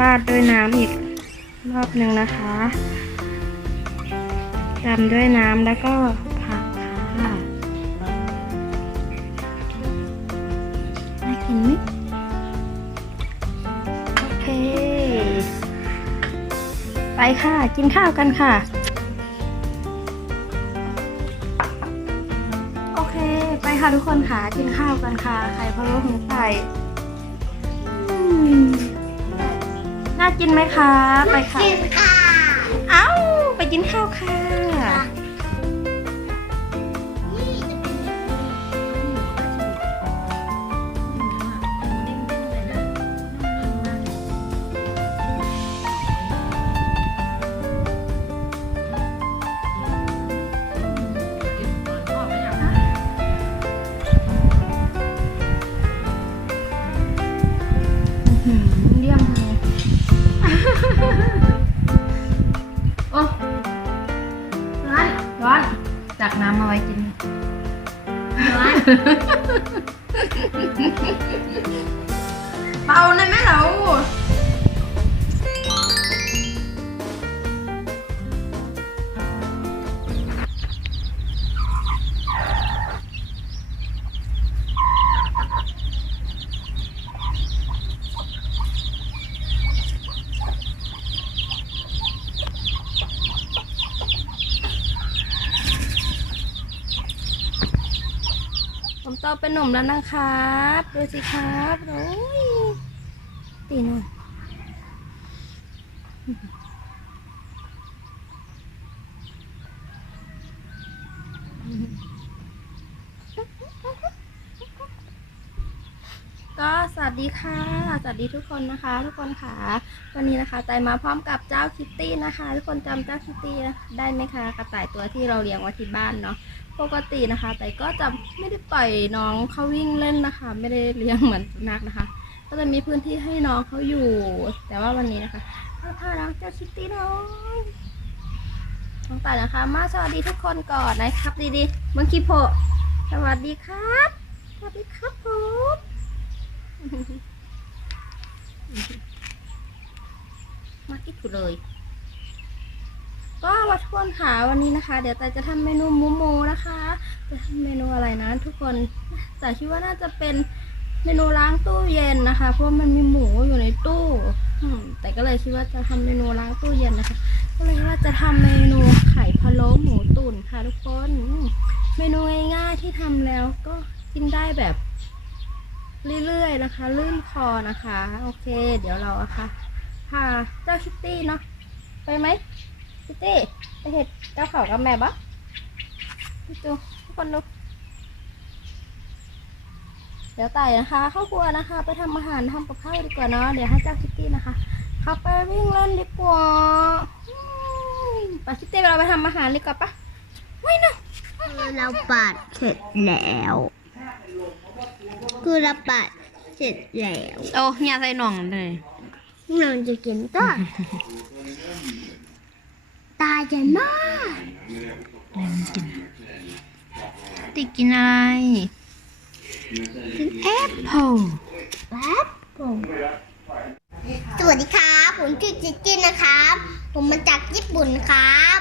ราดด้วยน้ำอีกรอบหนึ่งนะคะตามด้วยน้ำแล้วก็ผักค่ะน่ากินไหมโอเค ไปค่ะ กินข้าวกันค่ะ โอเค ไปค่ะทุกคนค่ะ กินข้าวกันค่ะ ไข่พะโล้ของไก่ น่ากินไหมคะ ไปค่ะ กินค่ะ เอ้า ไปกินข้าวค่ะ 呵呵。 โตเป็นหนุ่มแล้วนะครับ ดูสิครับโอ้ยตีหน่ ก็สวัสดีค่ะ สวัสดีทุกคนนะคะ ทุกคนค่ะวันนี้นะคะไตมาพร้อมกับเจ้าคิตตี้นะคะ ทุกคนจำเจ้าคิตตี้ได้ไหมคะกระต่ายตัวที่เราเลี้ยงไว้ที่บ้านเนาะปกตินะคะแต่ก็จะไม่ได้ปล่อยน้องเขาวิ่งเล่นนะคะ ไม่ได้เลี้ยงเหมือนสุนัขนะคะ ก็จะมีพื้นที่ให้น้องเขาอยู่ แต่ว่าวันนี้นะคะก็พาน้องเจ้าคิตตี้น้อยน้องต่ายนะคะ มาสวัสดีทุกคนก่อนนะครับดีๆเมื่อกี้โพสวัสดีครับ สวัสดีครับผม มาอีกเลย ก็วัดทวนขาวันนี้นะคะ เดี๋ยวแต่จะทำเมนูหมูโมนะคะ จะทำเมนูอะไรนะทุกคนแต่คิดว่าน่าจะเป็นเมนูล้างตู้เย็นนะคะ เพราะมันมีหมูอยู่ในตู้แต่ก็เลยคิดว่าจะทำเมนูล้างตู้เย็นนะคะ ก็เลยว่าจะทำเมนูไข่พะโล้หมูตุ๋นค่ะทุกคน เมนูง่ายๆที่ทำแล้วก็กินได้แบบ เรื่อยๆนะคะ ลื่นคอนะคะ โอเค เดี๋ยวเราอะค่ะพาเจ้าคิตตี้เนาะไปไหมพี่ตี้ไปเห็ดเจ้าเขากับแม่ปะดูทุกคนดูเดี๋ยวไต่นะคะ เข้าครัวนะคะ ไปทำอาหารทำกับข้าวดีกว่าเนาะเดี๋ยวให้เจ้าคิตตี้นะคะเข้าไปวิ่งเล่นดีกว่าอืมไปคิตตี้เราไปทำอาหารดีกว่าปะไม่นะเราปัดเสร็จแล้ว คือเราปัดเสร็จแล้วโอ้เนี่ยใส่หน่องเลยเราจะกินก็ตาจะน่าติกินอะไรกินแอปโอ้แอปผมสวัสดีครับ ผมชื่อจิจินนะครับ ผมมาจากญี่ปุ่นครับ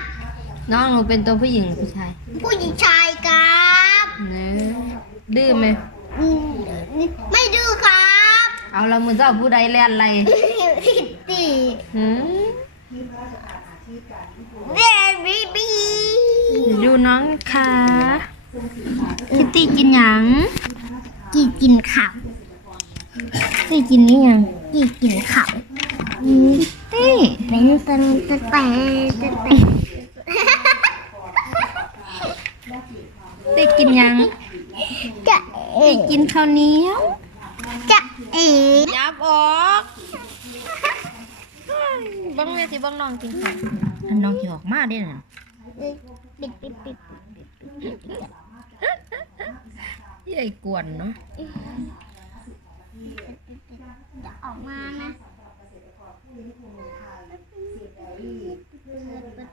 น้องหนูเป็นตัวผู้หญิงหรือผู้ชาย ผู้หญิงชายครับเนื้อดื้อไหมอืม ไม่ดื้อครับเอาเรามือเจ้าผู้ใดแล่นอะไรตีหืมเบบีบีดูน้องค่ะคิตตี้กินหยังกี่กินข้าวคิตตี้กินนี่ยังกี่กินข้าวคิตตี้เป็นตันตันแต่ตันแต่ได้กินหยังจะเอ๋ ได้กินข้าวเหนียว จะเอ๋ยับออกเบังเลยสิเบังน้องกินข้าวอันน้องสิออกมาได้น่ะปิดปิดปิดใหญ่กวนเนาะจะออกมานะ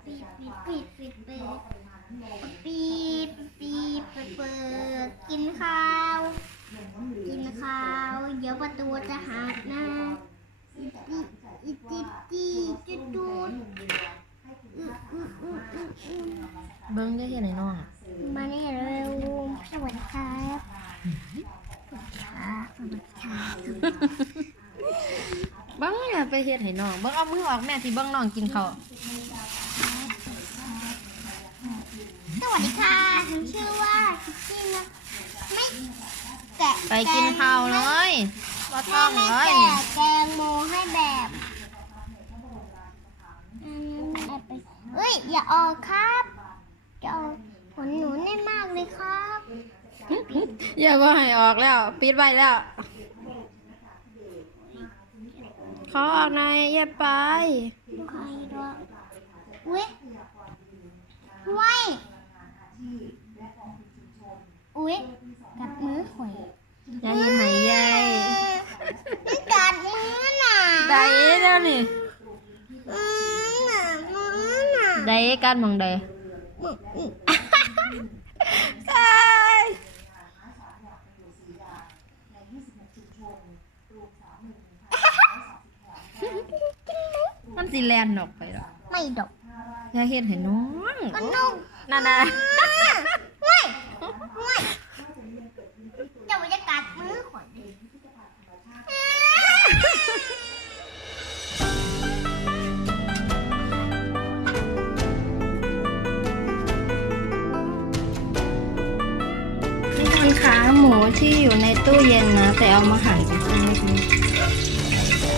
ปิดปิดปิดปิดปิด ปีบปีบเปิดกินข้าว กินข้าว เดี๋ยวประตูจะหักนะอิติอิติตีจุดดูดเบิ้งได้ที่ไหนน้องมาเนี่ยเร็วสวัสดีครับสวัสดีครับสวัสดีครับบิ้งเนี่ยไปเห็ดให้น้องเบิ้งเอามือออกแม่ที่เบิ้งน้องกินข้าว สวัสดีค่ะหนูชื่อว่าคิกกี้นะไม่แกะไปกินข้าวเลยบ่ต้องแม่เลไม่ยแกะแตงโมให้แบบอืมแบบไปเอ้ยอย่าออกครับจะออกผลหนูได้มากเลยครับอย่าว่าให้ออกแล้ว ปิดไว้แล้วขอออกหน่อยอย่าไป ใครด้วยอุ้ยไว้ อุ้ยกัดมือหอยอย่าเห็นไหนยายมันกัดมือน่ะได้แล้วนี่อืมน่ะมือน่ะได้กันมองได้มืออืมกายมันสิแลนออกไปหรอไม่ดกอย่าเห็นให้น้องก็นุ่มนั่นน่ะ เย็นนะ แต่เอามาหั่นใช่ไหมคะ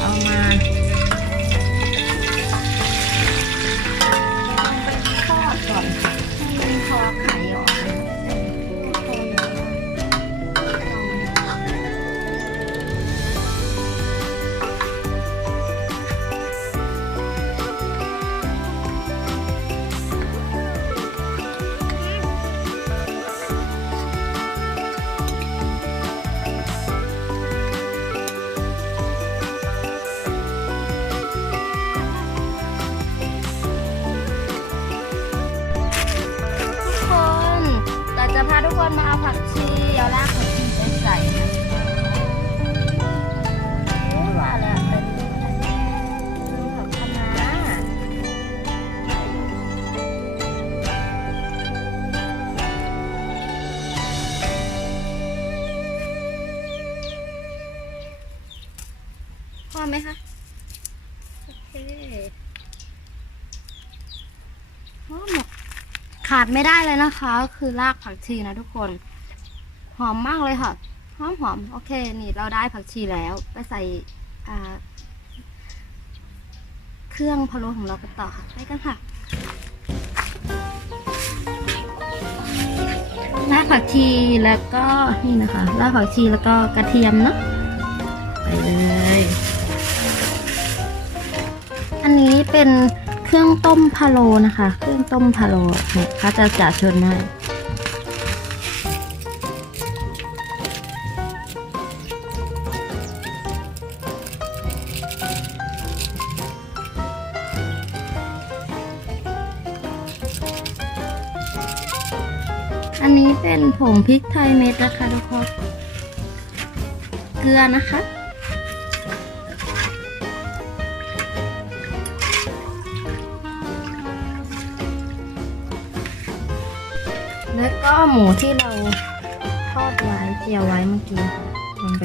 เอามา คนมาเอาผักชีเอารากผักชีไปใส่นะโอ้ยว่าแล้วเป็นผักคะน้าพอไหมคะ โอเคหอมหมด ขาดไม่ได้เลยนะคะคือรากผักชีนะทุกคน หอมมากเลยค่ะ หอมหอมโอเค นี่เราได้ผักชีแล้ว ไปใส่เครื่องพะโล้ของเรากันต่อค่ะไปกันค่ะรากผักชีแล้วก็นี่นะคะรากผักชีแล้วก็กระเทียมเนาะไปเลย อันนี้เป็น เครื่องต้มพะโลนะคะ เครื่องต้มพะโลเนี่ยเขาจะจ่าชนมากอันนี้เป็นผงพริกไทยเม็ดนะคะทุกคน เกลือนะคะ แล้วก็หมูที่เราทอดไว้เจียวไว้เมื่อกี้ลงไป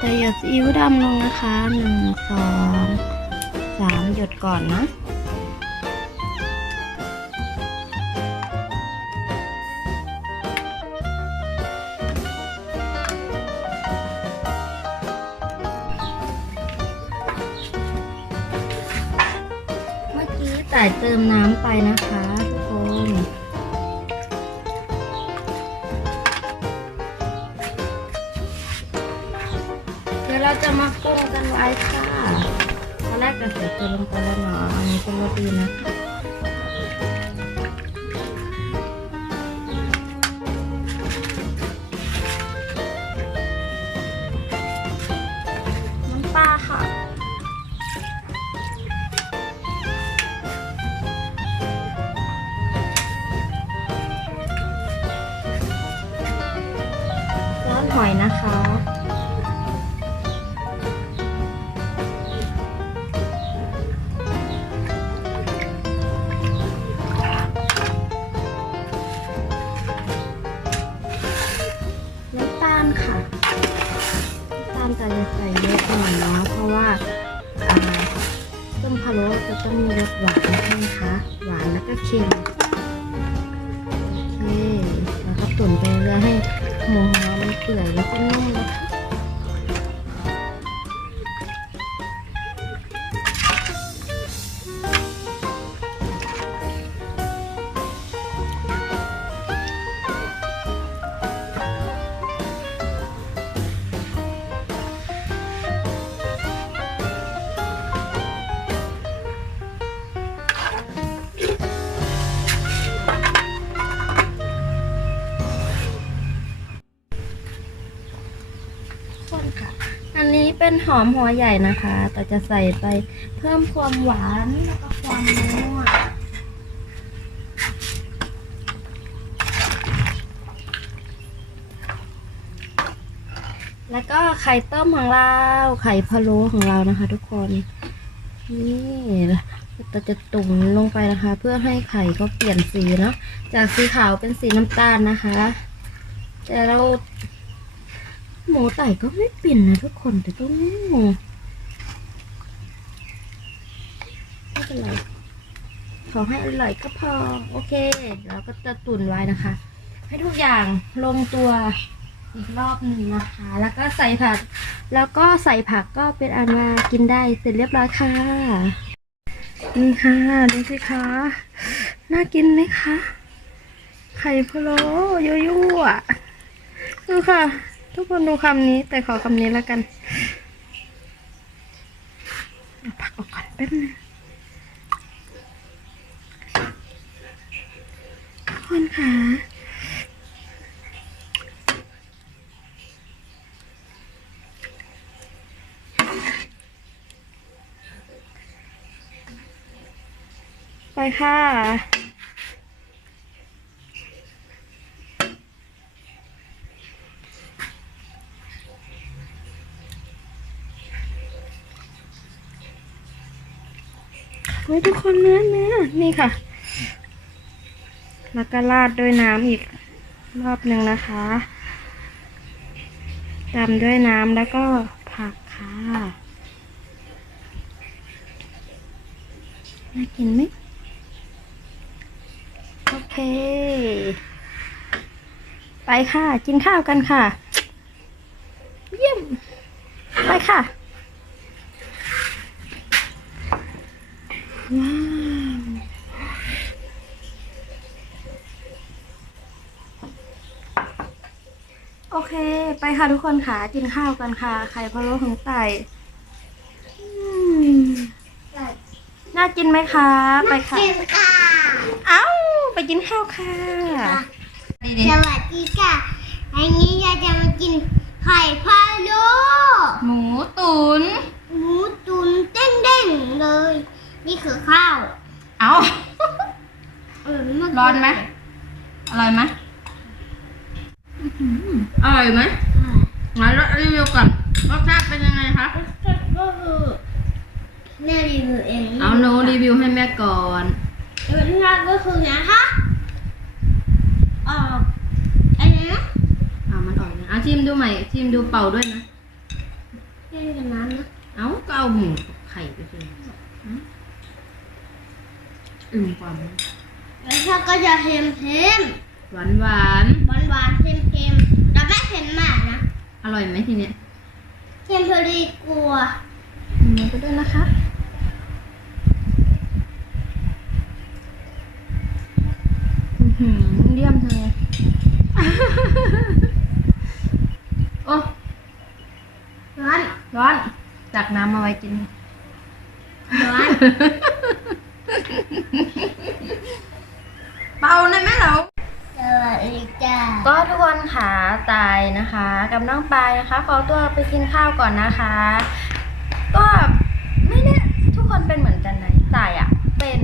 แต่หยดซีอิ๊วดำลงนะคะหนึ่งสองสามหยดก่อนนะเมื่อกี้จ่ายเติมน้ำไปนะคะ ยวเราจะมาปรุงกันไว้ค่ะตอนแรกจะใส่เกลือลงไปแล้วเนาะอันนี้เป็นรสดีนะคะ หอมหัวใหญ่นะคะแต่จะใส่ไปเพิ่มความหวานแล้วก็ความนัวแล้วก็ไข่ต้มของเรา ไข่พะโล้ของเรานะคะ ทุกคน นี่เราจะตุ่มลงไปนะคะ เพื่อให้ไข่เขาเปลี่ยนสีเนาะ จากสีขาวเป็นสีน้ำตาลนะคะ แต่เรา หมูไต่ก็ไม่เปลี่ยนนะทุกคนแต่ก็ไม่งงไม่เป็นไรขอให้อร่อยก็พอ โอเคเราก็จะตุนไว้นะคะ ให้ทุกอย่างลงตัวอีกรอบหนึ่งนะคะ แล้วก็ใส่ผัก แล้วก็ใส่ผักก็เป็นอันว่ากินได้เสร็จเรียบร้อยค่ะ นี่ค่ะดูสิคะน่ากินไหมคะ ไข่พะโล้ยั่วๆดูค่ะ ทุกคนดูคำนี้ แต่ขอคำนี้แล้วกันเอาผักออกก่อนแป๊บนึงทุกคนค่ะไปค่ะ ทุกคนเนื้อเนื้อนี่ค่ะ แล้วก็ราดด้วยน้ำอีกรอบหนึ่งนะคะตามด้วยน้ำแล้วก็ผักค่ะน่ากินไหมโอเค ไปค่ะ กินข้าวกันค่ะ เยี่ยม ไปค่ะ ว้าวโอเค ไปค่ะทุกคนค่ะ กินข้าวกันค่ะ ไข่พะโล้ของไต่อืมน่ากินไหมคะ ไปค่ะ กินค่ะ เอ้า ไปกินข้าวค่ะดีสวัสดีค่ะ อันนี้เราจะมากินไข่พะโล้หมูตุ๋นหมูตุ๋นเด้งๆเลย นี่คือข้าวเอ้าเออมากร้อนไหม อร่อยไหมอื้อหืออร่อยไหมอ่า งั้นรีวิวก่อนรสชาติเป็นยังไงคะ ก็คือแม่รีวิวเองเอาโนรีวิวให้แม่ก่อน รสชาติก็คือนะคะเอ่ออันนี้นะเอามันออกนะเอาชิมดูใหม่ชิมดูเป่าด้วยนะ เล่นกับน้ำนะ เอาก็เอาหมูกับไข่ไปเลยอืม อืมความรสชาติก็จะเค็มเค็มหวานหวานหวานหวานๆเค็มเค็มแต่ไม่เค็มมากนะๆอร่อยไหมทีเนี้ยเค็มพอดีกลัวอืมไปด้วยนะคะอือหือเลี่ยมเธอโอ้ร้อน ร้อนตักน้ำมาไว้กินร้อน เป่าหน่อยไหมเราสวัสดีจ้าก็ทุกคนขาตายนะคะ กับน้องปายนะคะ ขอตัวไปกินข้าวก่อนนะคะ ก็ไม่แน่ทุกคนเป็นเหมือนกันไหนตายอะเป็น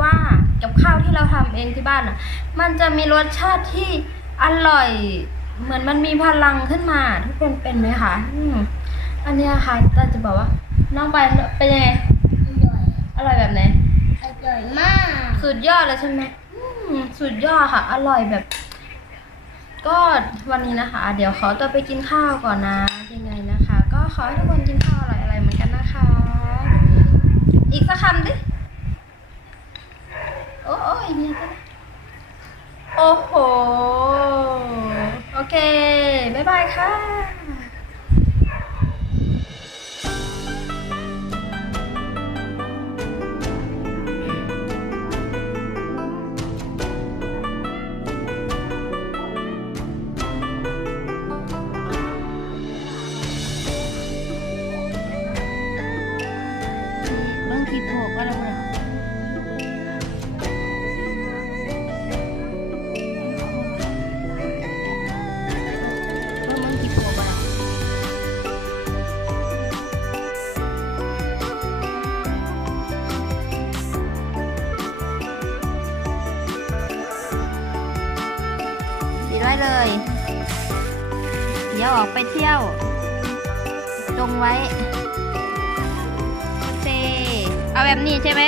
ว่ากับข้าวที่เราทำเองที่บ้านอะมันจะมีรสชาติที่อร่อย เหมือนมันมีพลังขึ้นมา ทุกคนเป็นไหมคะอืมอันเนี้ยค่ะตาจะบอกว่า น้องไปเป็นยังไงอร่อยอร่อยแบบไหนอร่อยมาก สุดยอดเลยใช่ไหมอืมสุดยอดค่ะ อร่อยแบบ ก็วันนี้นะคะ เดี๋ยวขอตัวไปกินข้าวก่อนนะยังไงนะคะ ก็ขอให้ทุกคนกินข้าวอร่อย ออกไปเที่ยวตรงไว้ เซ เอาแบบนี้ใช่ไหม